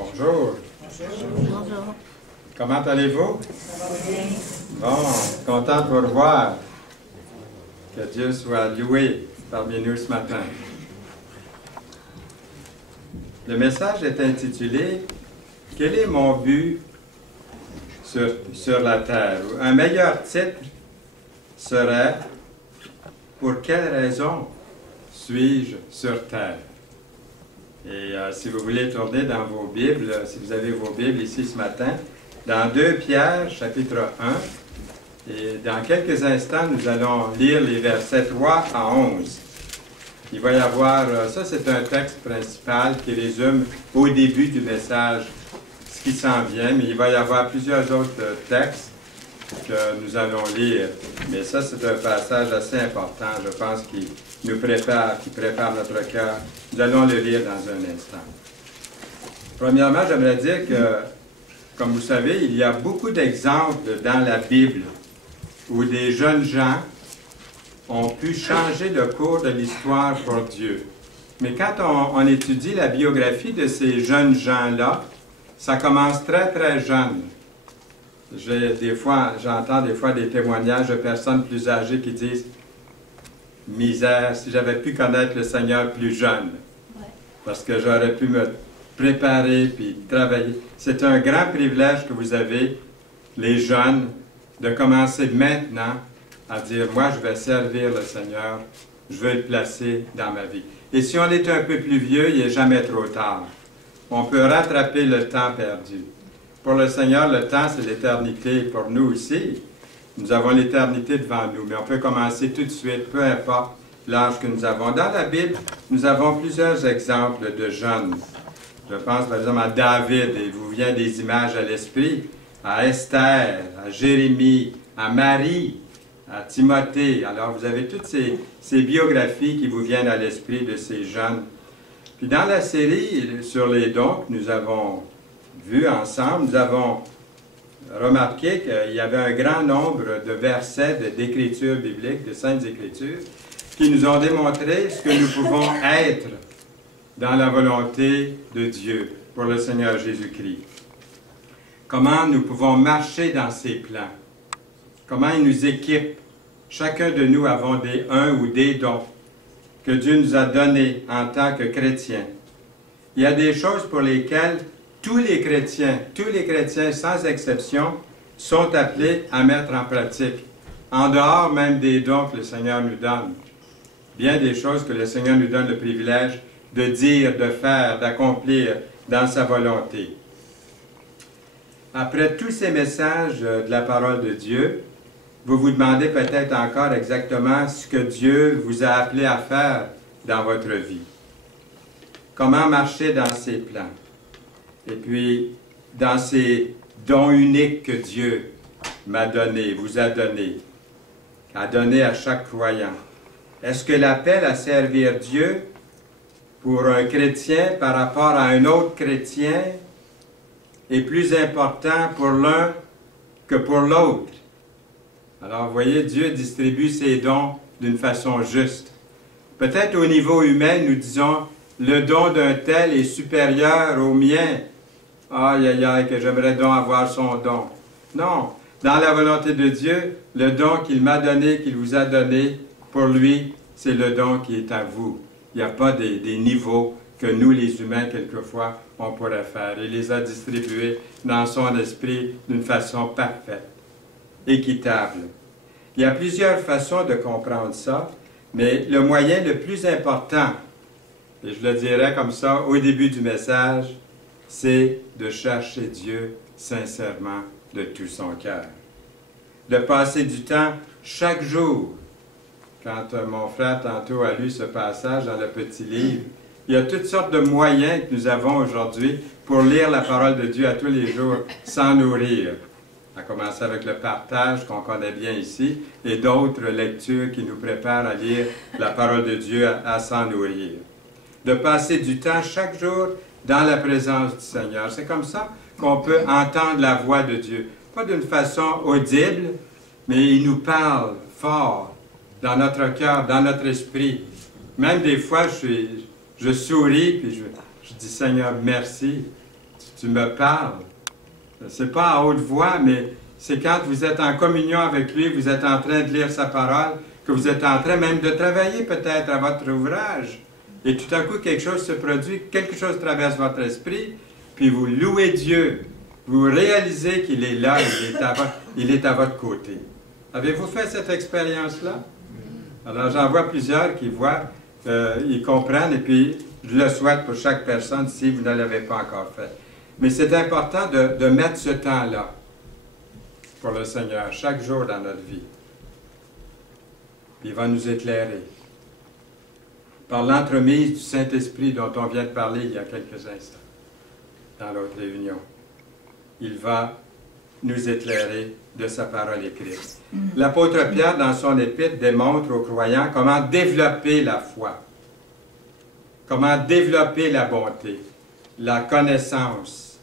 Bonjour. Bonjour. Comment allez-vous? Ça va bien? Bon, content de vous revoir. Que Dieu soit loué parmi nous ce matin. Le message est intitulé « Quel est mon but sur la terre? » Un meilleur titre serait « Pour quelle raison suis-je sur terre? » Et si vous voulez tourner dans vos Bibles, si vous avez vos Bibles ici ce matin, dans 2 Pierre, chapitre 1, et dans quelques instants, nous allons lire les versets 3 à 11. Il va y avoir, ça c'est un texte principal qui résume au début du message ce qui s'en vient, mais il va y avoir plusieurs autres textes que nous allons lire. Mais ça c'est un passage assez important, je pense, qui nous prépare, qui prépare notre cœur. Nous allons le lire dans un instant. Premièrement, j'aimerais dire que, comme vous savez, il y a beaucoup d'exemples dans la Bible où des jeunes gens ont pu changer le cours de l'histoire pour Dieu. Mais quand on étudie la biographie de ces jeunes gens-là, ça commence très, très jeune. J'entends des fois des témoignages de personnes plus âgées qui disent « Misère, si j'avais pu connaître le Seigneur plus jeune, parce que j'aurais pu me préparer puis travailler. » C'est un grand privilège que vous avez, les jeunes, de commencer maintenant à dire « Moi, je vais servir le Seigneur, je veux le placer dans ma vie. » Et si on est un peu plus vieux, il n'est jamais trop tard. On peut rattraper le temps perdu. Pour le Seigneur, le temps, c'est l'éternité. Pour nous aussi, nous avons l'éternité devant nous, mais on peut commencer tout de suite, peu importe l'âge que nous avons. Dans la Bible, nous avons plusieurs exemples de jeunes. Je pense par exemple à David, et vous vient des images à l'esprit, à Esther, à Jérémie, à Marie, à Timothée. Alors vous avez toutes ces biographies qui vous viennent à l'esprit de ces jeunes. Puis dans la série sur les dons que nous avons vu ensemble, nous avons remarqué qu'il y avait un grand nombre de versets d'écriture biblique, de Saintes Écritures, qui nous ont démontré ce que nous pouvons être dans la volonté de Dieu pour le Seigneur Jésus-Christ. Comment nous pouvons marcher dans ses plans. Comment il nous équipe. Chacun de nous avons un ou des dons que Dieu nous a donnés en tant que chrétiens. Il y a des choses pour lesquelles tous les chrétiens sans exception, sont appelés à mettre en pratique, en dehors même des dons que le Seigneur nous donne. Bien des choses que le Seigneur nous donne le privilège de dire, de faire, d'accomplir dans sa volonté. Après tous ces messages de la parole de Dieu, vous vous demandez peut-être encore exactement ce que Dieu vous a appelé à faire dans votre vie. Comment marcher dans ses plans. Et puis, dans ces dons uniques que Dieu m'a donnés, vous a donnés à chaque croyant. Est-ce que l'appel à servir Dieu pour un chrétien par rapport à un autre chrétien est plus important pour l'un que pour l'autre? Alors, vous voyez, Dieu distribue ses dons d'une façon juste. Peut-être au niveau humain, nous disons, le don d'un tel est supérieur au mien. Aïe, aïe, aïe, que j'aimerais donc avoir son don. Non, dans la volonté de Dieu, le don qu'il m'a donné, qu'il vous a donné, pour lui, c'est le don qui est à vous. Il n'y a pas des niveaux que nous, les humains, quelquefois, on pourrait faire. Il les a distribués dans son esprit d'une façon parfaite, équitable. Il y a plusieurs façons de comprendre ça, mais le moyen le plus important, et je le dirais comme ça au début du message, c'est de chercher Dieu sincèrement de tout son cœur. De passer du temps chaque jour. Quand mon frère tantôt a lu ce passage dans le petit livre, il y a toutes sortes de moyens que nous avons aujourd'hui pour lire la parole de Dieu à tous les jours sans nourrir. À commencer avec le partage qu'on connaît bien ici et d'autres lectures qui nous préparent à lire la parole de Dieu à s'en nourrir. De passer du temps chaque jour dans la présence du Seigneur. C'est comme ça qu'on peut entendre la voix de Dieu. Pas d'une façon audible, mais il nous parle fort dans notre cœur, dans notre esprit. Même des fois, je souris, puis je dis « Seigneur, merci tu me parles. C'est pas à haute voix, mais c'est quand vous êtes en communion avec lui, vous êtes en train de lire sa parole, que vous êtes en train même de travailler peut-être à votre ouvrage. Et tout à coup, quelque chose se produit, quelque chose traverse votre esprit, puis vous louez Dieu. Vous réalisez qu'il est là, il est à votre côté. Avez-vous fait cette expérience-là? Alors, j'en vois plusieurs qui voient, ils comprennent, et puis je le souhaite pour chaque personne si vous ne l'avez pas encore fait. Mais c'est important de mettre ce temps-là pour le Seigneur, chaque jour dans notre vie. Il va nous éclairer. Par l'entremise du Saint-Esprit dont on vient de parler il y a quelques instants, dans l'autre réunion. Il va nous éclairer de sa parole écrite. L'apôtre Pierre, dans son épître, démontre aux croyants comment développer la foi, comment développer la bonté, la connaissance,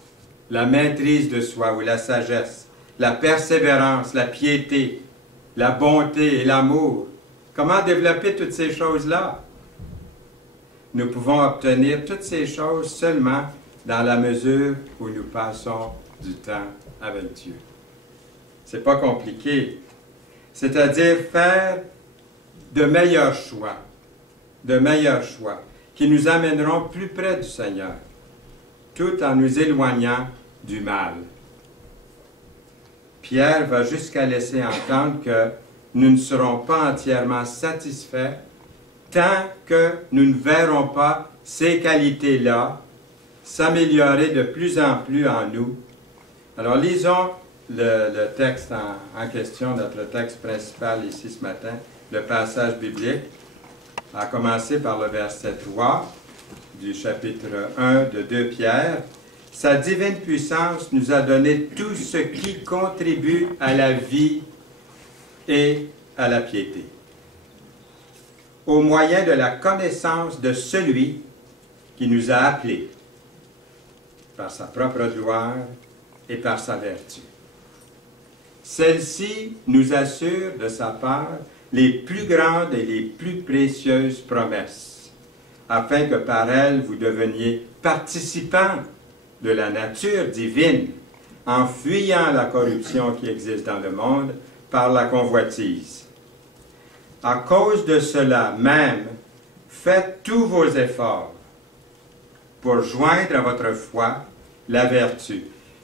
la maîtrise de soi ou la sagesse, la persévérance, la piété, la bonté et l'amour. Comment développer toutes ces choses-là? Nous pouvons obtenir toutes ces choses seulement dans la mesure où nous passons du temps avec Dieu. C'est pas compliqué. C'est-à-dire faire de meilleurs choix, qui nous amèneront plus près du Seigneur, tout en nous éloignant du mal. Pierre va jusqu'à laisser entendre que nous ne serons pas entièrement satisfaits tant que nous ne verrons pas ces qualités-là s'améliorer de plus en plus en nous. Alors, lisons le texte en question, notre texte principal ici ce matin, le passage biblique, à commencer par le verset 3 du chapitre 1 de 2 Pierre. « Sa divine puissance nous a donné tout ce qui contribue à la vie et à la piété, au moyen de la connaissance de celui qui nous a appelés par sa propre gloire et par sa vertu. Celle-ci nous assure de sa part les plus grandes et les plus précieuses promesses, afin que par elles vous deveniez participants de la nature divine, en fuyant la corruption qui existe dans le monde par la convoitise. À cause de cela même, faites tous vos efforts pour joindre à votre foi la vertu. »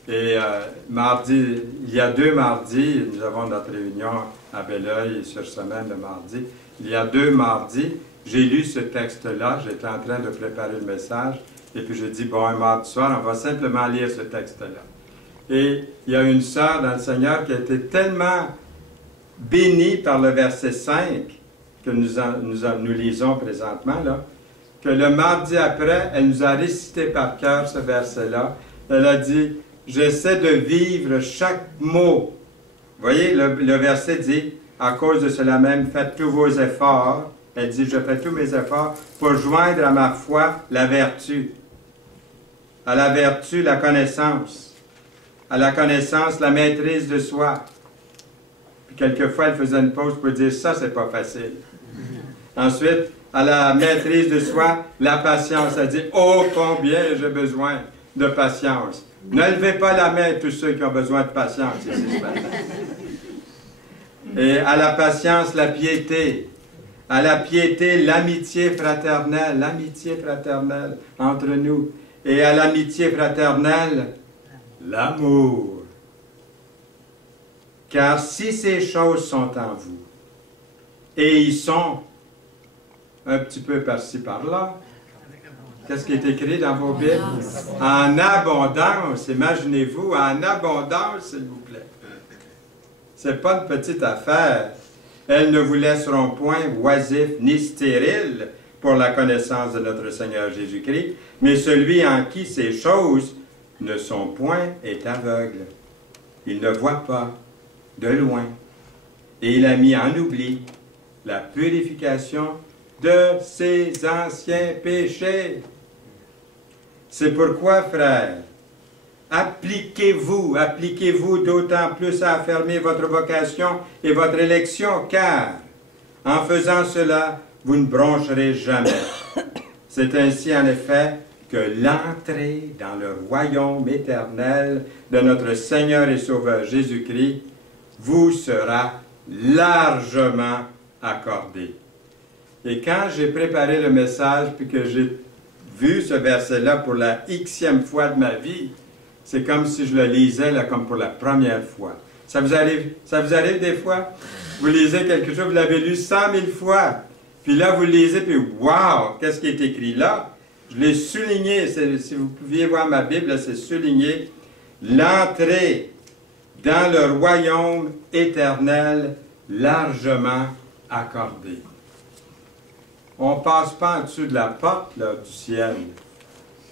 Et il y a 2 mardis, nous avons notre réunion à Belleuil sur semaine de mardi. Il y a 2 mardis, j'ai lu ce texte-là, j'étais en train de préparer le message, et puis j'ai dit, bon, un mardi soir, on va simplement lire ce texte-là. Et il y a une sœur dans le Seigneur qui a été tellement bénie par le verset 5 que nous lisons présentement, là, que le mardi après, elle nous a récité par cœur ce verset-là. Elle a dit, « J'essaie de vivre chaque mot. » Vous voyez, le verset dit, « À cause de cela même, faites tous vos efforts. » Elle dit, « Je fais tous mes efforts pour joindre à ma foi la vertu. » À la vertu, la connaissance. À la connaissance, la maîtrise de soi. Puis quelquefois, elle faisait une pause pour dire, « Ça, c'est pas facile. » Ensuite, à la maîtrise de soi, la patience. Elle dit, « Oh, combien j'ai besoin de patience. » Ne levez pas la main tous ceux qui ont besoin de patience ici ce matin. Et à la patience, la piété. À la piété, l'amitié fraternelle entre nous. Et à l'amitié fraternelle, l'amour. Car si ces choses sont en vous, et ils sont un petit peu par-ci par-là, qu'est-ce qui est écrit dans vos Bibles? En abondance, imaginez-vous, en abondance, s'il vous plaît. Ce n'est pas une petite affaire. Elles ne vous laisseront point oisifs ni stériles pour la connaissance de notre Seigneur Jésus-Christ, mais celui en qui ces choses ne sont point est aveugle. Il ne voit pas de loin, et il a mis en oubli la purification de ses anciens péchés. C'est pourquoi, frères, appliquez-vous d'autant plus à affermir votre vocation et votre élection, car, en faisant cela, vous ne broncherez jamais. C'est ainsi, en effet, que l'entrée dans le royaume éternel de notre Seigneur et Sauveur Jésus-Christ vous sera largement accordée. Et quand j'ai préparé le message, puis que j'ai vu ce verset-là pour la xème fois de ma vie, c'est comme si je le lisais là, comme pour la première fois. Ça vous arrive des fois? Vous lisez quelque chose, vous l'avez lu 100 000 fois, puis là vous le lisez, puis wow, qu'est-ce qui est écrit là? Je l'ai souligné, si vous pouviez voir ma Bible, c'est souligné. L'entrée dans le royaume éternel largement accordée. On ne passe pas en dessous de la porte là, du ciel.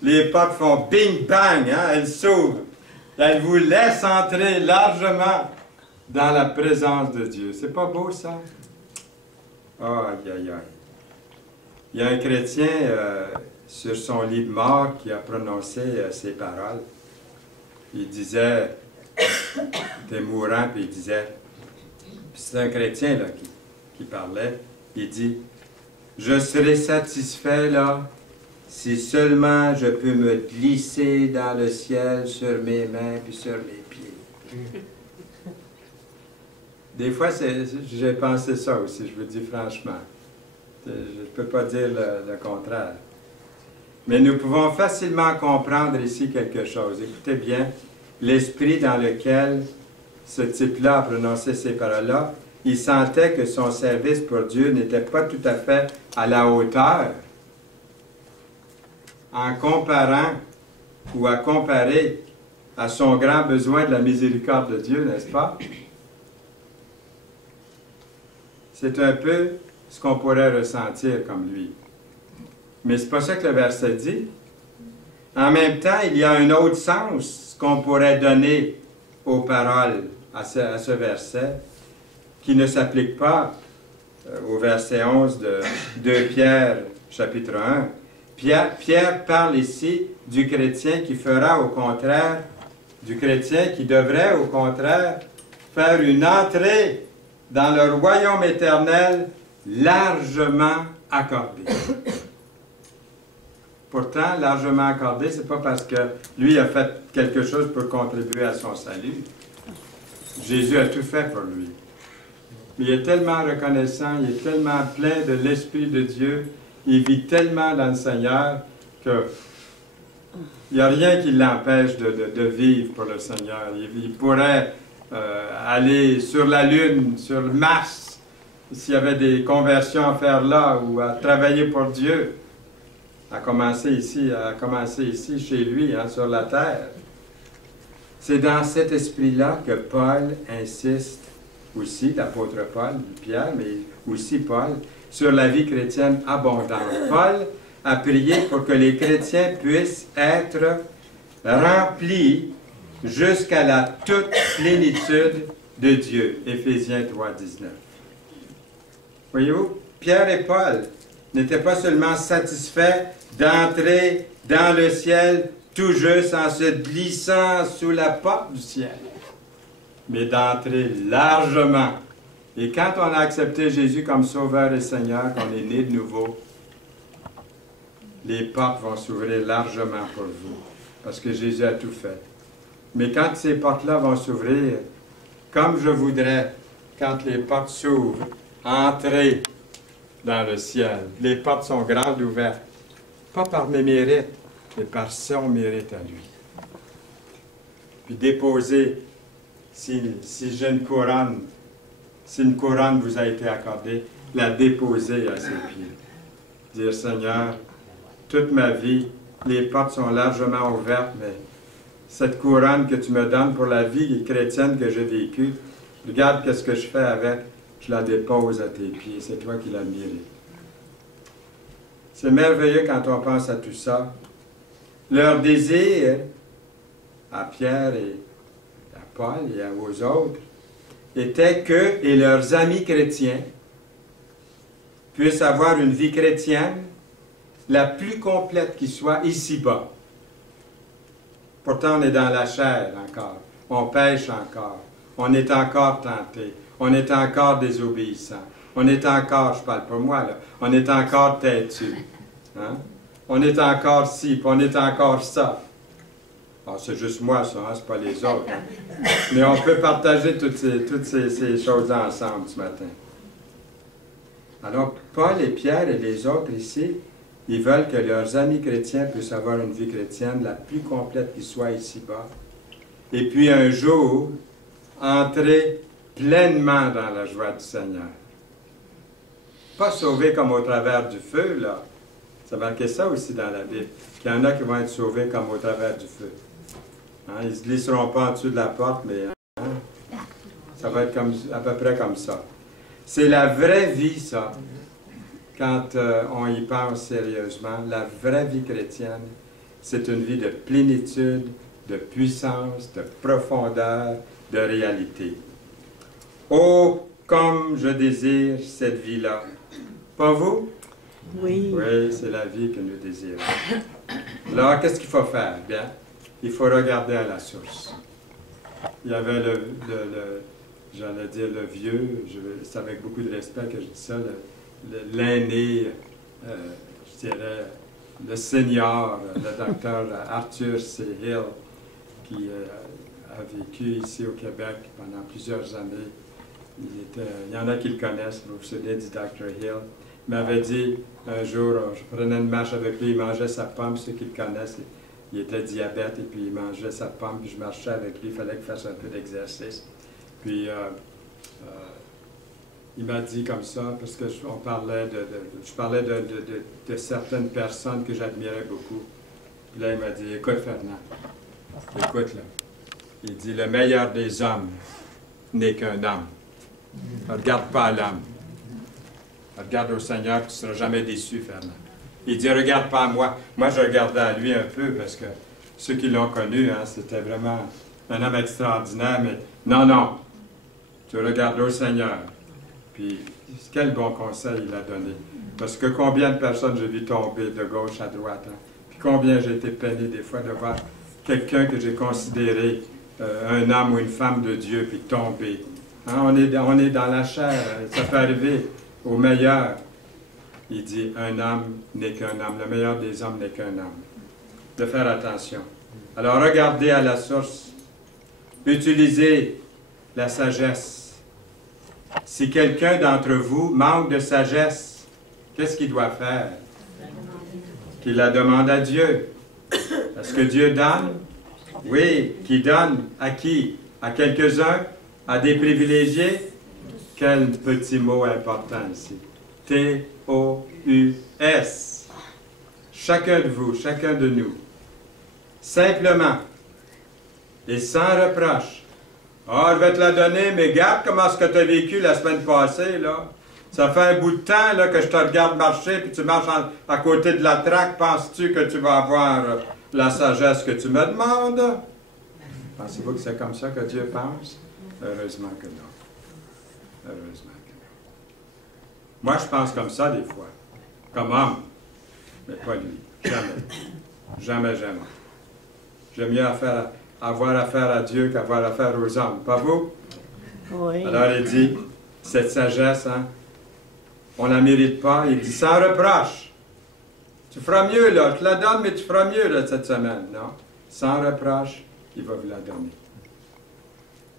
Les portes font bing-bang, hein? Elles s'ouvrent. Elles vous laissent entrer largement dans la présence de Dieu. C'est pas beau, ça? Oh, aïe, aïe, aïe. Il y a un chrétien sur son lit de mort qui a prononcé ces paroles. Il disait, il était mourant, puis il disait, c'est un chrétien là, qui parlait, il dit, « Je serai satisfait là, si seulement je peux me glisser dans le ciel sur mes mains puis sur mes pieds. » Des fois, j'ai pensé ça aussi, je vous dis franchement. Je ne peux pas dire le contraire. Mais nous pouvons facilement comprendre ici quelque chose. Écoutez bien, l'esprit dans lequel ce type-là a prononcé ces paroles-là, il sentait que son service pour Dieu n'était pas tout à fait à la hauteur. En comparant ou à comparer à son grand besoin de la miséricorde de Dieu, n'est-ce pas? C'est un peu ce qu'on pourrait ressentir comme lui. Mais c'est pas ça que le verset dit. En même temps, il y a un autre sens qu'on pourrait donner aux paroles à ce verset, qui ne s'applique pas au verset 11 de 2 Pierre, chapitre 1. Pierre parle ici du chrétien qui fera au contraire, du chrétien qui devrait au contraire faire une entrée dans le royaume éternel largement accordé. Pourtant, largement accordé, ce n'est pas parce que lui a fait quelque chose pour contribuer à son salut. Jésus a tout fait pour lui. Mais il est tellement reconnaissant, il est tellement plein de l'Esprit de Dieu, il vit tellement dans le Seigneur que il n'y a rien qui l'empêche de vivre pour le Seigneur. Il pourrait aller sur la Lune, sur Mars, s'il y avait des conversions à faire là, ou à travailler pour Dieu, à commencer ici chez lui, hein, sur la terre. C'est dans cet esprit-là que Paul insiste aussi, l'apôtre Paul, Pierre, mais aussi Paul, sur la vie chrétienne abondante. Paul a prié pour que les chrétiens puissent être remplis jusqu'à la toute plénitude de Dieu. Éphésiens 3, 19. Voyez-vous, Pierre et Paul n'étaient pas seulement satisfaits d'entrer dans le ciel tout juste en se glissant sous la porte du ciel, mais d'entrer largement. Et quand on a accepté Jésus comme Sauveur et Seigneur, qu'on est né de nouveau, les portes vont s'ouvrir largement pour vous, parce que Jésus a tout fait. Mais quand ces portes-là vont s'ouvrir, comme je voudrais, quand les portes s'ouvrent, entrer dans le ciel. Les portes sont grandes ouvertes, pas par mes mérites, mais par son mérite à lui. Puis déposer, si j'ai une couronne, si une couronne vous a été accordée, la déposer à ses pieds. Dire, Seigneur, toute ma vie, les portes sont largement ouvertes, mais cette couronne que tu me donnes pour la vie chrétienne que j'ai vécue, regarde qu'est-ce que je fais avec, je la dépose à tes pieds, c'est toi qui l'as mérité. C'est merveilleux quand on pense à tout ça. Leur désir, à Pierre et à Paul et aux autres, était qu'eux et leurs amis chrétiens puissent avoir une vie chrétienne la plus complète qui soit ici-bas. Pourtant, on est dans la chair encore, on pêche encore, on est encore tenté, on est encore désobéissant, on est encore, je parle pour moi là, on est encore têtu. Hein? on est encore ci, puis on est encore ça. Alors, c'est juste moi, ça, hein, c'est pas les autres. Hein. Mais on peut partager toutes ces choses-là ensemble ce matin. Alors, Paul et Pierre et les autres ici, ils veulent que leurs amis chrétiens puissent avoir une vie chrétienne la plus complète qui soit ici-bas. Et puis un jour, entrer pleinement dans la joie du Seigneur. Pas sauvés comme au travers du feu, là. Ça marquait ça aussi dans la Bible. Il y en a qui vont être sauvés comme au travers du feu. Hein, ils ne se glisseront pas en dessous de la porte, mais hein, ça va être comme, à peu près comme ça. C'est la vraie vie, ça. Quand on y pense sérieusement, la vraie vie chrétienne, c'est une vie de plénitude, de puissance, de profondeur, de réalité. Oh, comme je désire cette vie-là. Pas vous? Oui. Oui, c'est la vie que nous désirons. Alors, qu'est-ce qu'il faut faire? Bien, il faut regarder à la source. Il y avait j'allais dire le vieux, c'est avec beaucoup de respect que je dis ça, l'aîné, je dirais, le senior, le docteur Arthur C. Hill, qui a vécu ici au Québec pendant plusieurs années. Il y en a qui le connaissent, vous vous souvenez du Dr. Hill. Il m'avait dit un jour, je prenais une marche avec lui, il mangeait sa pomme, ceux qui le connaissent, il était diabète et puis il mangeait sa pomme, puis je marchais avec lui, il fallait qu'il fasse un peu d'exercice. Puis il m'a dit comme ça, parce que je parlais de certaines personnes que j'admirais beaucoup. Puis là, il m'a dit, écoute Fernand, écoute là, il dit, le meilleur des hommes n'est qu'un homme. Regarde pas à l'homme. Regarde au Seigneur, tu ne seras jamais déçu, Fernand. Il dit, regarde pas à moi. Moi, je regardais à lui un peu, parce que ceux qui l'ont connu, hein, c'était vraiment un homme extraordinaire, mais non, non, tu regardes au Seigneur. Puis, quel bon conseil il a donné. Parce que combien de personnes j'ai vu tomber de gauche à droite, hein? Puis combien j'ai été peiné des fois de voir quelqu'un que j'ai considéré un homme ou une femme de Dieu, puis tomber. Hein? On est dans la chair, ça peut arriver au meilleur. Il dit, un homme n'est qu'un homme, le meilleur des hommes n'est qu'un homme. De faire attention. Alors, regardez à la source. Utilisez la sagesse. Si quelqu'un d'entre vous manque de sagesse, qu'est-ce qu'il doit faire? Qu'il la demande à Dieu. Est-ce que Dieu donne? Oui. Qui donne? À qui? À quelques-uns? À des privilégiés? Quel petit mot important ici. T-O-U-S. Chacun de vous, chacun de nous. Simplement et sans reproche. Ah, je vais te la donner, mais regarde comment est-ce que tu as vécu la semaine passée, là. Ça fait un bout de temps là, que je te regarde marcher, puis tu marches à côté de la traque. Penses-tu que tu vas avoir la sagesse que tu me demandes? Pensez-vous que c'est comme ça que Dieu pense? Heureusement que non. Heureusement que non. Moi, je pense comme ça des fois. Comme homme. Mais pas lui. Jamais. Jamais, jamais. J'aime mieux avoir affaire à Dieu qu'avoir affaire aux hommes. Pas vous? Oui. Alors, il dit, cette sagesse, hein, on ne la mérite pas. Il dit, sans reproche. Tu feras mieux, là. Je te la donne, mais tu feras mieux, là, cette semaine. Non? Sans reproche, il va vous la donner.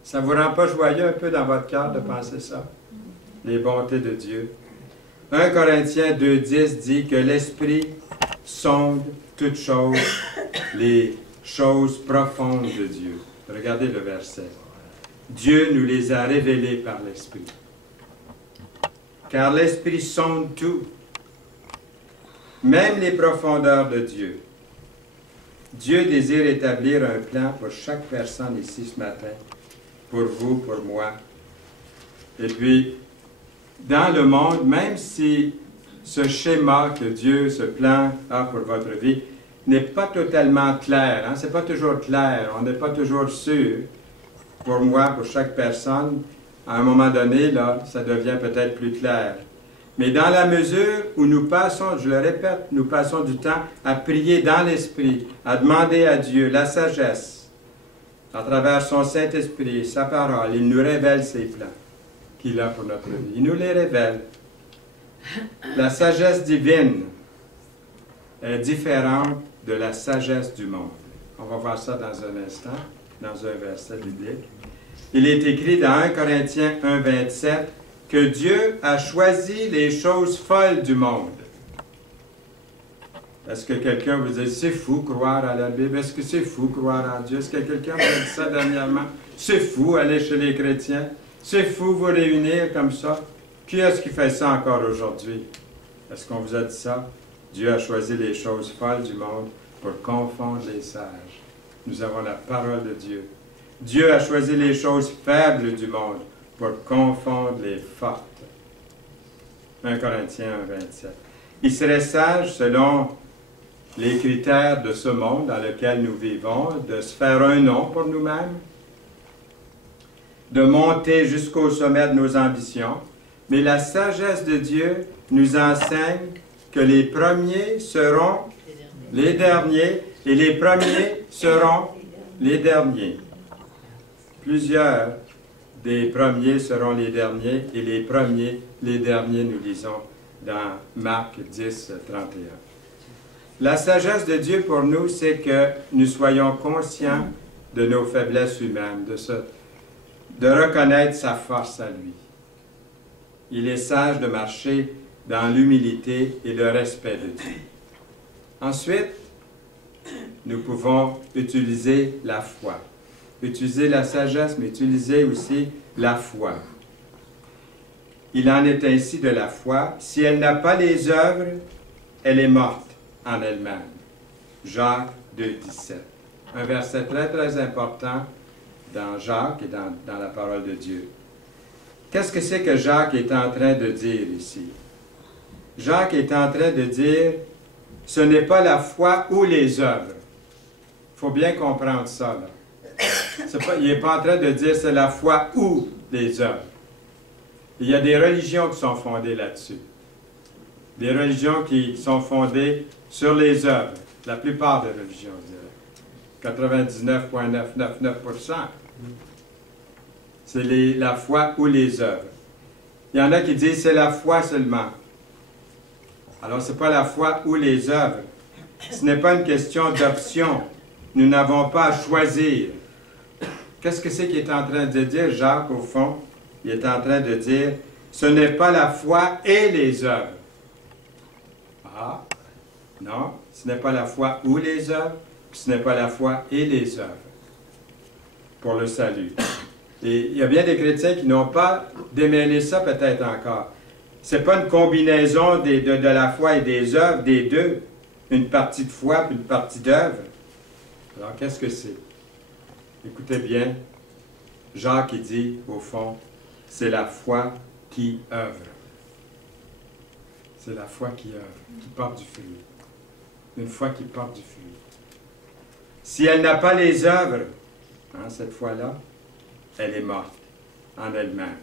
Ça ne vous rend pas joyeux un peu dans votre cœur de penser ça? Les bontés de Dieu. 1 Corinthiens 2,10 dit que l'Esprit sonde toutes choses, les choses profondes de Dieu. Regardez le verset. Dieu nous les a révélées par l'Esprit. Car l'Esprit sonde tout, même les profondeurs de Dieu. Dieu désire établir un plan pour chaque personne ici ce matin, pour vous, pour moi. Et puis, dans le monde, même si ce schéma que Dieu, ce plan a pour votre vie, n'est pas totalement clair, hein? Ce n'est pas toujours clair, on n'est pas toujours sûr. Pour moi, pour chaque personne, à un moment donné, là, ça devient peut-être plus clair. Mais dans la mesure où nous passons, je le répète, nous passons du temps à prier dans l'Esprit, à demander à Dieu la sagesse, à travers son Saint-Esprit et sa parole, il nous révèle ses plans qu'il a pour notre vie. Il nous les révèle. La sagesse divine est différente de la sagesse du monde. On va voir ça dans un instant, dans un verset biblique. Il est écrit dans 1 Corinthiens 1, 27 que Dieu a choisi les choses folles du monde. Est-ce que quelqu'un vous dit, c'est fou croire à la Bible? Est-ce que c'est fou croire en Dieu? Est-ce que quelqu'un vous a dit ça dernièrement? C'est fou aller chez les chrétiens? C'est fou vous réunir comme ça? Qui est-ce qui fait ça encore aujourd'hui? Est-ce qu'on vous a dit ça? Dieu a choisi les choses folles du monde pour confondre les sages. Nous avons la parole de Dieu. Dieu a choisi les choses faibles du monde pour confondre les fortes. 1 Corinthiens 1, 27. Il serait sage, selon les critères de ce monde dans lequel nous vivons, de se faire un nom pour nous-mêmes, de monter jusqu'au sommet de nos ambitions, mais la sagesse de Dieu nous enseigne que les premiers seront les derniers et les premiers seront les derniers. Plusieurs des premiers seront les derniers et les premiers, les derniers, nous lisons dans Marc 10, 31. La sagesse de Dieu pour nous, c'est que nous soyons conscients de nos faiblesses humaines, de reconnaître sa force à lui. Il est sage de marcher dans l'humilité et le respect de Dieu. Ensuite, nous pouvons utiliser la foi. Utiliser la sagesse, mais utiliser aussi la foi. Il en est ainsi de la foi. Si elle n'a pas les œuvres, elle est morte en elle-même. Jacques 2, 17. Un verset très, très important dans Jacques et dans la parole de Dieu. Qu'est-ce que c'est que Jacques est en train de dire ici? Jacques est en train de dire, ce n'est pas la foi ou les œuvres. Il faut bien comprendre ça, là. Il n'est pas en train de dire c'est la foi ou les œuvres. Il y a des religions qui sont fondées là-dessus. Des religions qui sont fondées sur les œuvres. La plupart des religions, je dirais. 99,999%. C'est la foi ou les œuvres. Il y en a qui disent c'est la foi seulement. Alors, ce n'est pas la foi ou les œuvres. Ce n'est pas une question d'option. Nous n'avons pas à choisir. Qu'est-ce que c'est qu'il est en train de dire, Jacques, au fond? Il est en train de dire, ce n'est pas la foi et les œuvres. Ah, non, ce n'est pas la foi ou les œuvres, ce n'est pas la foi et les œuvres pour le salut. Et il y a bien des chrétiens qui n'ont pas démêlé ça peut-être encore. Ce n'est pas une combinaison de la foi et des œuvres, des deux. Une partie de foi puis une partie d'œuvre. Alors, qu'est-ce que c'est? Écoutez bien, Jacques il dit, au fond, c'est la foi qui œuvre. C'est la foi qui œuvre, qui porte du fruit. Une foi qui porte du fruit. Si elle n'a pas les œuvres, hein, cette foi-là, elle est morte en elle-même.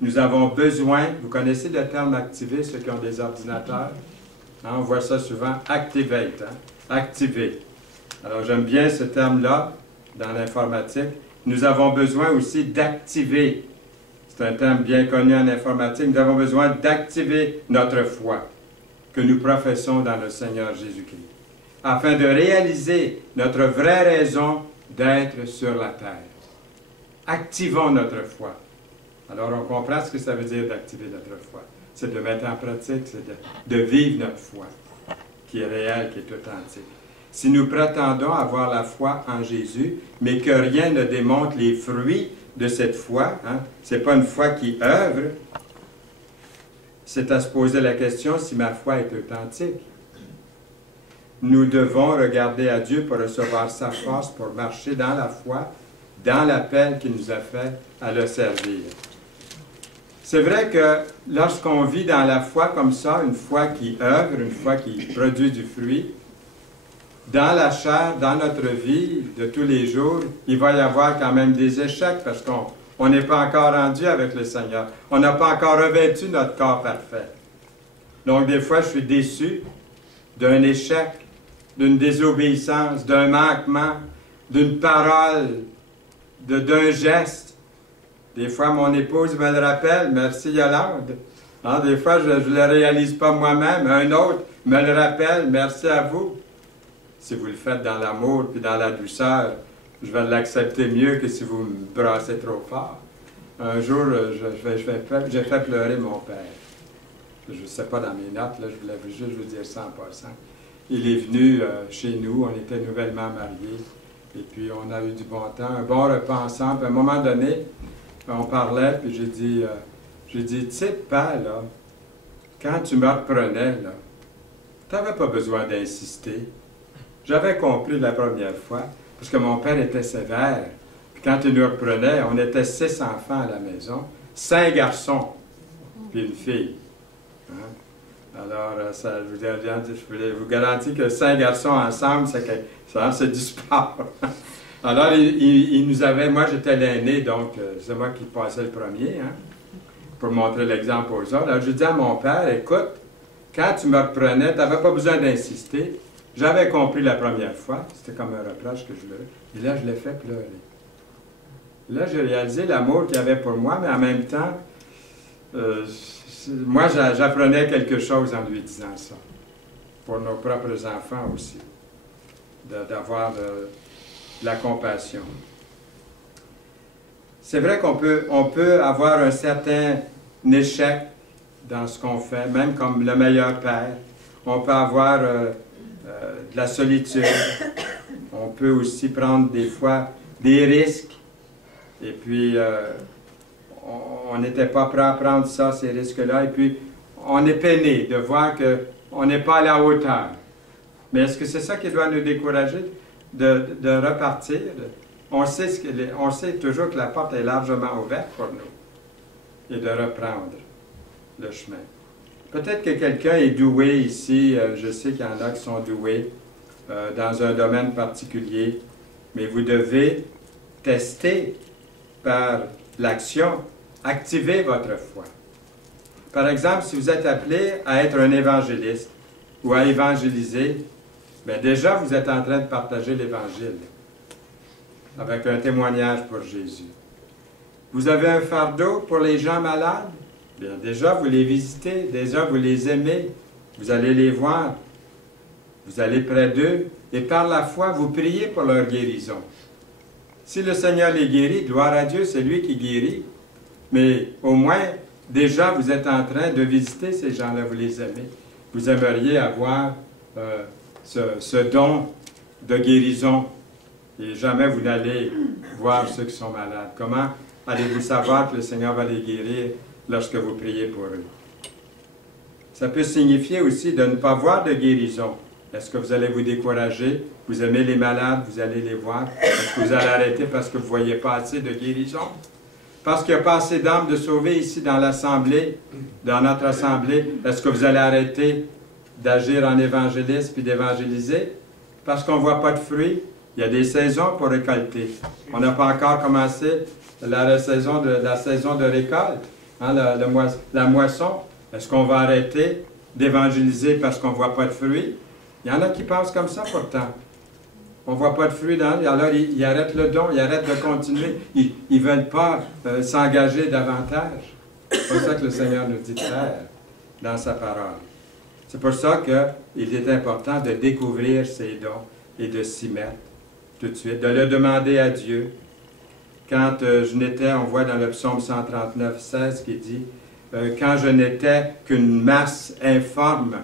Nous avons besoin, vous connaissez le terme activer, ceux qui ont des ordinateurs? Hein, on voit ça souvent, activate, hein? Activer. Alors j'aime bien ce terme-là dans l'informatique. Nous avons besoin aussi d'activer. C'est un terme bien connu en informatique. Nous avons besoin d'activer notre foi que nous professons dans le Seigneur Jésus-Christ, afin de réaliser notre vraie raison d'être sur la terre. Activons notre foi. Alors, on comprend ce que ça veut dire d'activer notre foi. C'est de mettre en pratique, c'est de vivre notre foi, qui est réelle, qui est authentique. Si nous prétendons avoir la foi en Jésus, mais que rien ne démontre les fruits de cette foi, hein, ce n'est pas une foi qui œuvre, c'est à se poser la question si ma foi est authentique. Nous devons regarder à Dieu pour recevoir sa force, pour marcher dans la foi, dans l'appel qu'il nous a fait à le servir. C'est vrai que lorsqu'on vit dans la foi comme ça, une foi qui œuvre, une foi qui produit du fruit, dans la chair, dans notre vie de tous les jours, il va y avoir quand même des échecs parce qu'on n'est pas encore rendu avec le Seigneur. On n'a pas encore revêtu notre corps parfait. Donc des fois, je suis déçu d'un échec, d'une désobéissance, d'un manquement, d'une parole, d'un geste. Des fois, mon épouse me le rappelle, merci Yolande, Hein, des fois, je ne le réalise pas moi-même. Un autre me le rappelle. Merci à vous. Si vous le faites dans l'amour et dans la douceur, je vais l'accepter mieux que si vous me brassez trop fort. Un jour, j'ai fait pleurer mon père. Je ne sais pas dans mes notes, là, je voulais juste vous dire ça en passant. Il est venu chez nous, on était nouvellement mariés, et puis on a eu du bon temps, un bon repas ensemble. À un moment donné, on parlait, puis j'ai dit, tu sais, père, là, quand tu me reprenais, là, tu n'avais pas besoin d'insister. J'avais compris la première fois, parce que mon père était sévère. Puis quand il nous reprenait, on était 6 enfants à la maison, 5 garçons, puis une fille. Hein? Alors, je voulais vous garantir que 5 garçons ensemble, c'est du sport. Alors, il nous avait, moi j'étais l'aîné, donc c'est moi qui passais le premier, hein, pour montrer l'exemple aux autres. Alors, je dis à mon père, écoute, quand tu me reprenais, tu n'avais pas besoin d'insister. J'avais compris la première fois, c'était comme un reproche que je l'ai, et là, je l'ai fait pleurer. Là, j'ai réalisé l'amour qu'il y avait pour moi, mais en même temps, moi, j'apprenais quelque chose en lui disant ça, pour nos propres enfants aussi, d'avoir de la compassion. C'est vrai qu'on peut avoir un certain échec dans ce qu'on fait, même comme le meilleur père. On peut avoir de la solitude. On peut aussi prendre des fois des risques. Et puis, on n'était pas prêt à prendre ça, ces risques-là. Et puis, on est peiné de voir qu'on n'est pas à la hauteur. Mais est-ce que c'est ça qui doit nous décourager de repartir? On sait toujours que la porte est largement ouverte pour nous. Et de reprendre le chemin. Peut-être que quelqu'un est doué ici, je sais qu'il y en a qui sont doués dans un domaine particulier, mais vous devez tester par l'action, activer votre foi. Par exemple, si vous êtes appelé à être un évangéliste ou à évangéliser, bien déjà vous êtes en train de partager l'Évangile avec un témoignage pour Jésus. Vous avez un fardeau pour les gens malades? Bien, déjà, vous les visitez, déjà, vous les aimez, vous allez les voir, vous allez près d'eux, et par la foi, vous priez pour leur guérison. Si le Seigneur les guérit, gloire à Dieu, c'est lui qui guérit. Mais au moins, déjà, vous êtes en train de visiter ces gens-là, vous les aimez. Vous aimeriez avoir ce don de guérison, et jamais vous n'allez voir ceux qui sont malades. Comment allez-vous savoir que le Seigneur va les guérir lorsque vous priez pour eux? Ça peut signifier aussi de ne pas voir de guérison. Est-ce que vous allez vous décourager? Vous aimez les malades, vous allez les voir. Est-ce que vous allez arrêter parce que vous ne voyez pas assez de guérison? Parce qu'il n'y a pas assez d'âmes de sauver ici dans l'Assemblée, dans notre Assemblée. Est-ce que vous allez arrêter d'agir en évangéliste puis d'évangéliser? Parce qu'on ne voit pas de fruits. Il y a des saisons pour récolter. On n'a pas encore commencé la saison de récolte, hein, la moisson. Est-ce qu'on va arrêter d'évangéliser parce qu'on ne voit pas de fruits? Il y en a qui pensent comme ça pourtant. On ne voit pas de fruits dans lui, alors ils arrêtent le don, ils arrêtent de continuer. Ils ne veulent pas s'engager davantage. C'est pour ça que le Seigneur nous dit de faire dans sa parole. C'est pour ça qu'il est important de découvrir ses dons et de s'y mettre tout de suite, de le demander à Dieu. Quand je n'étais, on voit dans le psaume 139, 16 qui dit « Quand je n'étais qu'une masse informe,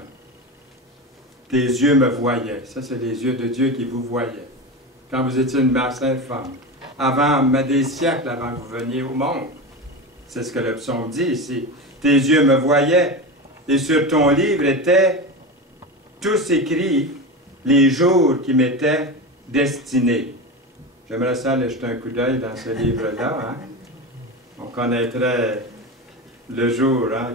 tes yeux me voyaient. » Ça, c'est les yeux de Dieu qui vous voyaient. Quand vous étiez une masse informe. Avant, des siècles avant que vous veniez au monde. C'est ce que le psaume dit ici. Tes yeux me voyaient, et sur ton livre étaient tous écrits les jours qui m'étaient destinés. J'aimerais ça aller jeter un coup d'œil dans ce livre-là. Hein? On connaîtrait le jour, hein,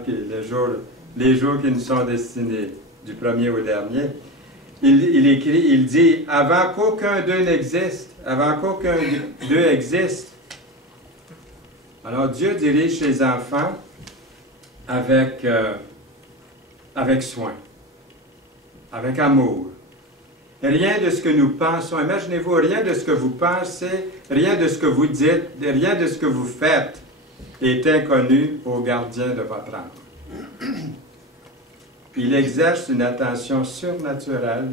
les jours qui nous sont destinés, du premier au dernier. Il écrit, il dit, avant qu'aucun d'eux n'existe, avant qu'aucun d'eux existe. Alors Dieu dirige ses enfants avec soin, avec amour. Rien de ce que nous pensons, imaginez-vous, rien de ce que vous pensez, rien de ce que vous dites, rien de ce que vous faites est inconnu au gardien de votre âme. Il exerce une attention surnaturelle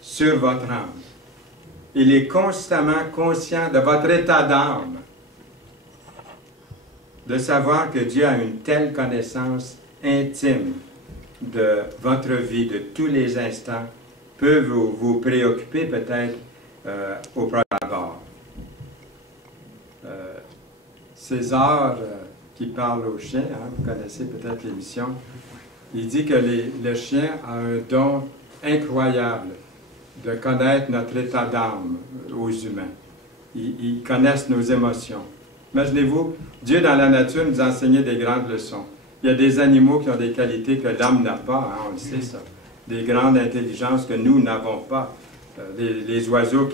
sur votre âme. Il est constamment conscient de votre état d'âme, de savoir que Dieu a une telle connaissance intime de votre vie, de tous les instants, peut vous préoccuper peut-être au premier abord. César, qui parle aux chiens, hein, vous connaissez peut-être l'émission, il dit que le chien a un don incroyable de connaître notre état d'âme aux humains. Ils connaissent nos émotions. Imaginez-vous, Dieu dans la nature nous a enseigné des grandes leçons. Il y a des animaux qui ont des qualités que l'homme n'a pas, hein, on le sait ça. Des grandes intelligences que nous n'avons pas. Les oiseaux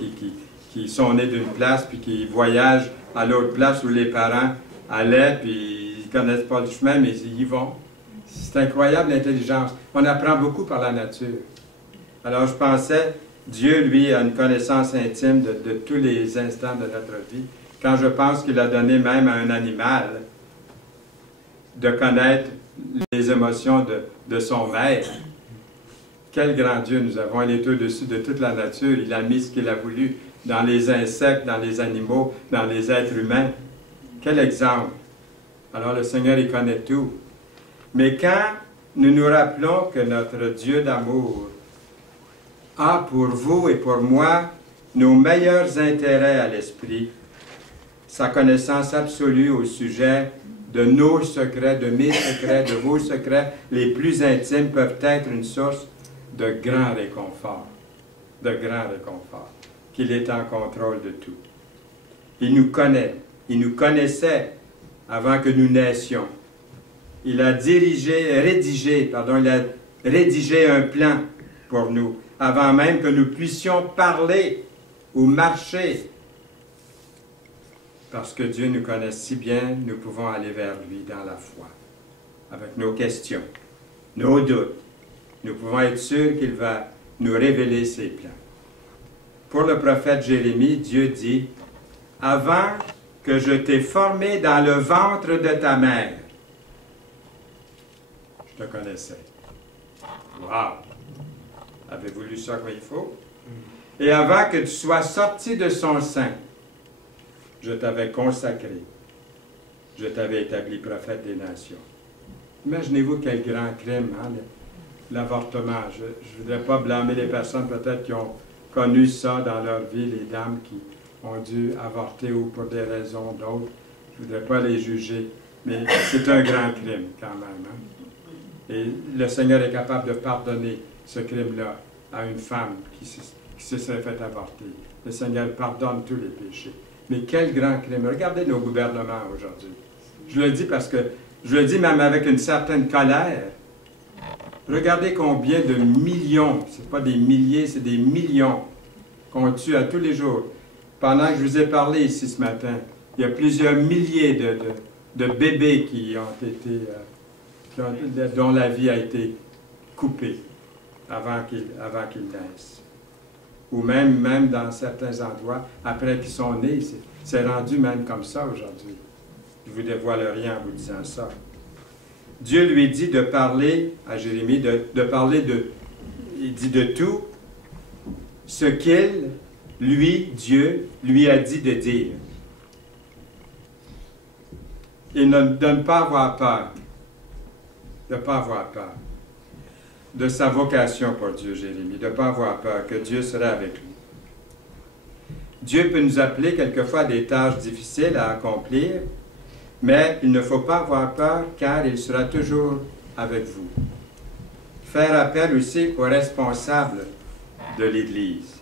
qui sont nés d'une place puis qui voyagent à l'autre place où les parents allaient puis ils ne connaissent pas le chemin mais ils y vont. C'est incroyable l'intelligence. On apprend beaucoup par la nature. Alors je pensais, Dieu lui a une connaissance intime de tous les instants de notre vie. Quand je pense qu'il a donné même à un animal de connaître les émotions de son maître. Quel grand Dieu nous avons. Il est au-dessus de toute la nature. Il a mis ce qu'il a voulu dans les insectes, dans les animaux, dans les êtres humains. Quel exemple. Alors le Seigneur, il connaît tout. Mais quand nous nous rappelons que notre Dieu d'amour a pour vous et pour moi nos meilleurs intérêts à l'esprit, sa connaissance absolue au sujet de nos secrets, de mes secrets, de vos secrets les plus intimes peuvent être une source de grand réconfort, qu'il est en contrôle de tout. Il nous connaît, il nous connaissait avant que nous naissions. Il a rédigé un plan pour nous, avant même que nous puissions parler ou marcher. Parce que Dieu nous connaît si bien, nous pouvons aller vers lui dans la foi, avec nos questions, nos doutes. Nous pouvons être sûrs qu'il va nous révéler ses plans. Pour le prophète Jérémie, Dieu dit, « Avant que je t'ai formé dans le ventre de ta mère, je te connaissais. » Wow! Avez-vous lu ça comme il faut? « Et avant que tu sois sorti de son sein, je t'avais consacré. Je t'avais établi prophète des nations. » Imaginez-vous quel grand crime, hein, l'avortement. Je ne voudrais pas blâmer les personnes peut-être qui ont connu ça dans leur vie, les dames qui ont dû avorter ou pour des raisons d'autres. Je ne voudrais pas les juger, mais c'est un grand crime quand même. Hein? Et le Seigneur est capable de pardonner ce crime-là à une femme qui se serait fait avorter. Le Seigneur pardonne tous les péchés. Mais quel grand crime! Regardez nos gouvernements aujourd'hui. Je le dis parce que, je le dis même avec une certaine colère. Regardez combien de millions, ce n'est pas des milliers, c'est des millions qu'on tue à tous les jours. Pendant que je vous ai parlé ici ce matin, il y a plusieurs milliers de bébés qui ont été, dont la vie a été coupée avant qu'ils naissent. Ou même dans certains endroits, après qu'ils sont nés, c'est rendu même comme ça aujourd'hui. Je ne vous dévoile rien en vous disant ça. Dieu lui dit de parler, à Jérémie, il dit de tout ce qu'il, Dieu, lui a dit de dire. Et de ne pas avoir peur. De ne pas avoir peur. De sa vocation pour Dieu, Jérémie. De ne pas avoir peur, que Dieu sera avec lui. Dieu peut nous appeler quelquefois à des tâches difficiles à accomplir, mais il ne faut pas avoir peur, car il sera toujours avec vous. Faire appel aussi aux responsables de l'Église.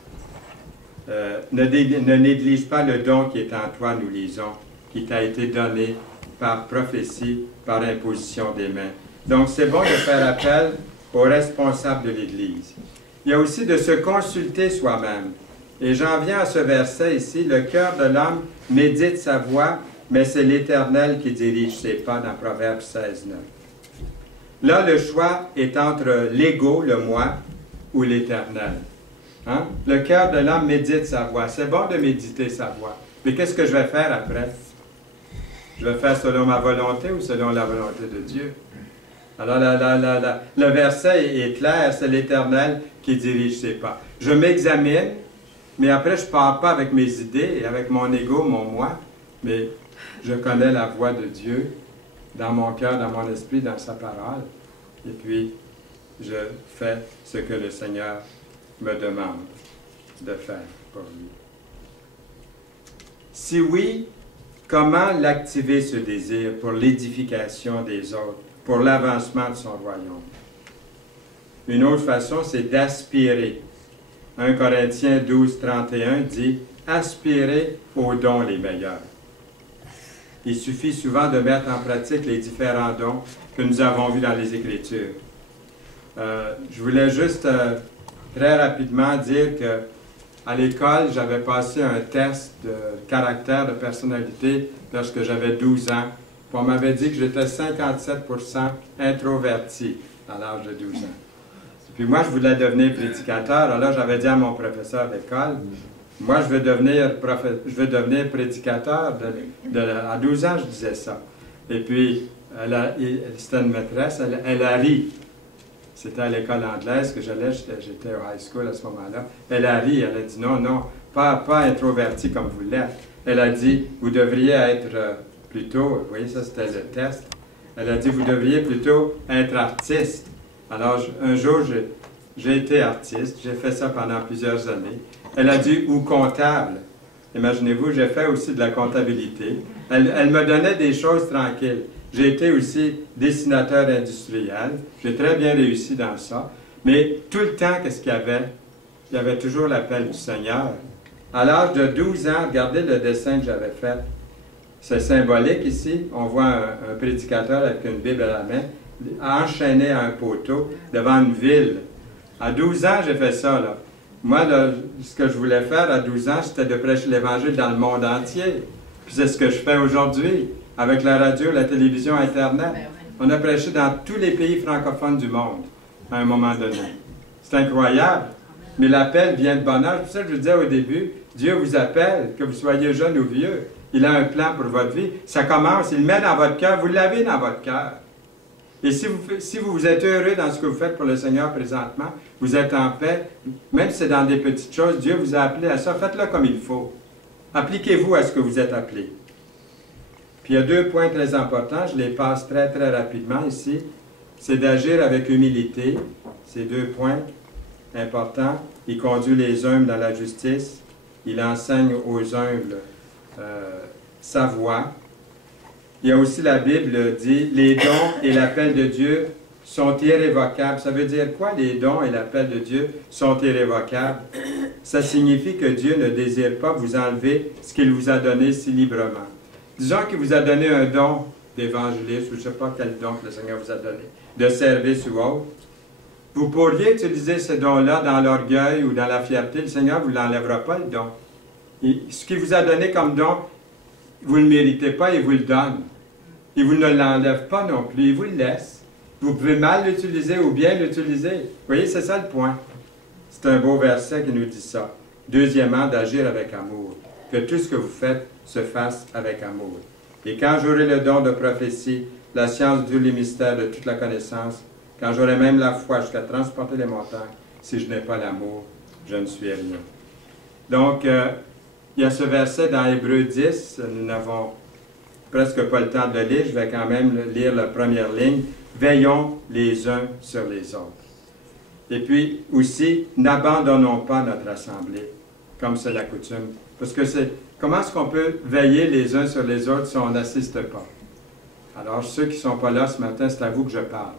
Ne néglige pas le don qui est en toi, nous lisons, qui t'a été donné par prophétie, par imposition des mains. Donc, c'est bon de faire appel aux responsables de l'Église. Il y a aussi de se consulter soi-même. Et j'en viens à ce verset ici, « Le cœur de l'homme médite sa voie, mais c'est l'Éternel qui dirige ses pas » dans Proverbe 16, 9. Là, le choix est entre l'ego, le moi, ou l'Éternel. Hein? Le cœur de l'homme médite sa voie. C'est bon de méditer sa voie. Mais qu'est-ce que je vais faire après? Je vais faire selon ma volonté ou selon la volonté de Dieu? Alors, le verset est clair, c'est l'Éternel qui dirige ses pas. Je m'examine, mais après, je ne pars pas avec mes idées, avec mon ego, mon moi, mais je connais la voix de Dieu dans mon cœur, dans mon esprit, dans sa parole. Et puis, je fais ce que le Seigneur me demande de faire pour lui. Si oui, comment l'activer ce désir pour l'édification des autres, pour l'avancement de son royaume? Une autre façon, c'est d'aspirer. 1 Corinthiens 12, 31 dit « Aspirez aux dons les meilleurs ». Il suffit souvent de mettre en pratique les différents dons que nous avons vus dans les Écritures. Je voulais juste très rapidement dire que à l'école, j'avais passé un test de caractère, de personnalité lorsque j'avais 12 ans. On m'avait dit que j'étais 57% introverti à l'âge de 12 ans. Puis moi, je voulais devenir prédicateur. Alors j'avais dit à mon professeur d'école, moi, je veux devenir prédicateur. À 12 ans, je disais ça. Et puis, c'était une maîtresse, elle a ri. C'était à l'école anglaise que j'allais, j'étais au high school à ce moment-là. Elle a ri, elle a dit non, non, pas introverti comme vous l'êtes. Elle a dit, vous devriez être plutôt, vous voyez, ça c'était le test. Elle a dit, vous devriez plutôt être artiste. Alors, un jour, j'ai été artiste, j'ai fait ça pendant plusieurs années. Elle a dit, ou comptable. Imaginez-vous, j'ai fait aussi de la comptabilité. Elle me donnait des choses tranquilles. J'ai été aussi dessinateur industriel. J'ai très bien réussi dans ça. Mais tout le temps, qu'est-ce qu'il y avait? Il y avait toujours l'appel du Seigneur. À l'âge de 12 ans, regardez le dessin que j'avais fait. C'est symbolique ici. On voit un prédicateur avec une Bible à la main, enchaîné à un poteau devant une ville. À 12 ans, j'ai fait ça, là. Moi, là, ce que je voulais faire à 12 ans, c'était de prêcher l'Évangile dans le monde entier. Puis c'est ce que je fais aujourd'hui. Avec la radio, la télévision, Internet. On a prêché dans tous les pays francophones du monde, à un moment donné. C'est incroyable. Mais l'appel vient de bon âge. C'est pour ça que je vous disais au début, Dieu vous appelle, que vous soyez jeune ou vieux. Il a un plan pour votre vie. Ça commence, il le met dans votre cœur, vous l'avez dans votre cœur. Et si vous êtes heureux dans ce que vous faites pour le Seigneur présentement, vous êtes en paix, même si c'est dans des petites choses, Dieu vous a appelé à ça, faites-le comme il faut. Appliquez-vous à ce que vous êtes appelé. Puis il y a deux points très importants, je les passe très très rapidement ici. C'est d'agir avec humilité, ces deux points importants. Il conduit les humbles dans la justice, il enseigne aux humbles sa voie. Il y a aussi la Bible dit, les dons et l'appel de Dieu sont irrévocables. Ça veut dire quoi, les dons et l'appel de Dieu sont irrévocables? Ça signifie que Dieu ne désire pas vous enlever ce qu'il vous a donné si librement. Disons qu'il vous a donné un don d'évangéliste, ou je ne sais pas quel don que le Seigneur vous a donné, de service ou autre. Vous pourriez utiliser ce don-là dans l'orgueil ou dans la fierté. Le Seigneur ne vous l'enlèvera pas, le don. Ce qu'il vous a donné comme don, vous ne le méritez pas, il vous le donne. Il vous ne l'enlève pas non plus, il vous le laisse. Vous pouvez mal l'utiliser ou bien l'utiliser. Vous voyez, c'est ça le point. C'est un beau verset qui nous dit ça. Deuxièmement, d'agir avec amour. Que tout ce que vous faites se fasse avec amour. Et quand j'aurai le don de prophétie, la science de tous les mystères, de toute la connaissance, quand j'aurai même la foi jusqu'à transporter les montagnes, si je n'ai pas l'amour, je ne suis rien. Donc, il y a ce verset dans Hébreux 10, nous n'avons presque pas le temps de le lire, je vais quand même lire la première ligne. Veillons les uns sur les autres. Et puis aussi, n'abandonnons pas notre assemblée, comme c'est la coutume. Parce que comment est-ce qu'on peut veiller les uns sur les autres si on n'assiste pas? Alors, ceux qui ne sont pas là ce matin, c'est à vous que je parle.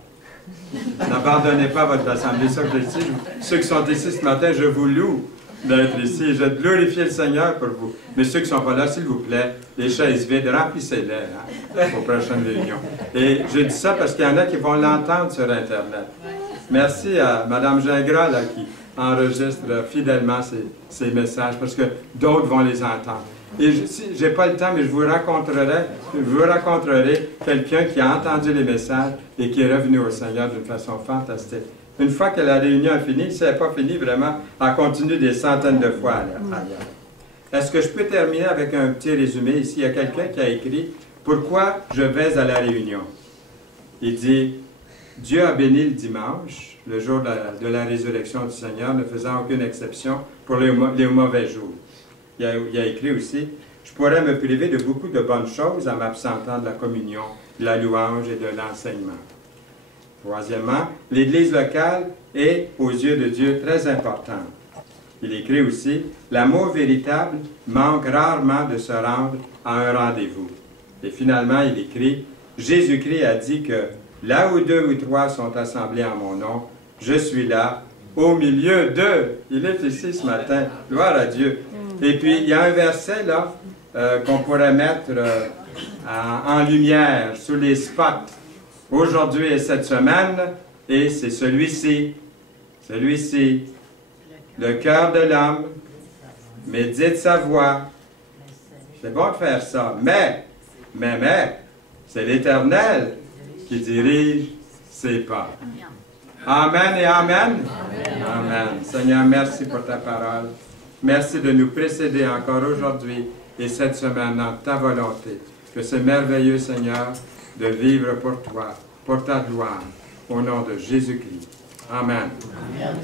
N'abandonnez pas votre assemblée. Ça que je dis. Ceux qui sont ici ce matin, je vous loue d'être ici. Je glorifie le Seigneur pour vous. Mais ceux qui ne sont pas là, s'il vous plaît, les chaises vides, remplissez-les aux prochaines réunions. Et je dis ça parce qu'il y en a qui vont l'entendre sur Internet. Merci à Mme Gingras là, qui enregistre fidèlement ces messages parce que d'autres vont les entendre. Et si je n'ai pas le temps, mais je vous raconterai quelqu'un qui a entendu les messages et qui est revenu au Seigneur d'une façon fantastique. Une fois que la réunion est finie, si elle n'est pas finie vraiment, elle continue des centaines de fois ailleurs. Est-ce que je peux terminer avec un petit résumé ici? Il y a quelqu'un qui a écrit « Pourquoi je vais à la réunion? » Il dit Dieu a béni le dimanche, le jour de la résurrection du Seigneur, ne faisant aucune exception pour les mauvais jours. Il a écrit aussi, « Je pourrais me priver de beaucoup de bonnes choses en m'absentant de la communion, de la louange et de l'enseignement. » Troisièmement, l'Église locale est, aux yeux de Dieu, très importante. Il écrit aussi, « L'amour véritable manque rarement de se rendre à un rendez-vous. » Et finalement, il écrit, « Jésus-Christ a dit que là où 2 ou 3 sont assemblés en mon nom, je suis là, au milieu d'eux. » Il est ici ce matin. Gloire à Dieu. Et puis, il y a un verset là qu'on pourrait mettre en lumière, sous les spots, aujourd'hui et cette semaine, et c'est celui-ci. Celui-ci. Le cœur de l'homme médite sa voix. C'est bon de faire ça, mais, c'est l'Éternel qui dirige ses pas. Amen et amen. Amen. Seigneur, merci pour ta parole. Merci de nous précéder encore aujourd'hui et cette semaine dans ta volonté. Que c'est merveilleux, Seigneur, de vivre pour toi, pour ta gloire, au nom de Jésus-Christ. Amen. Amen.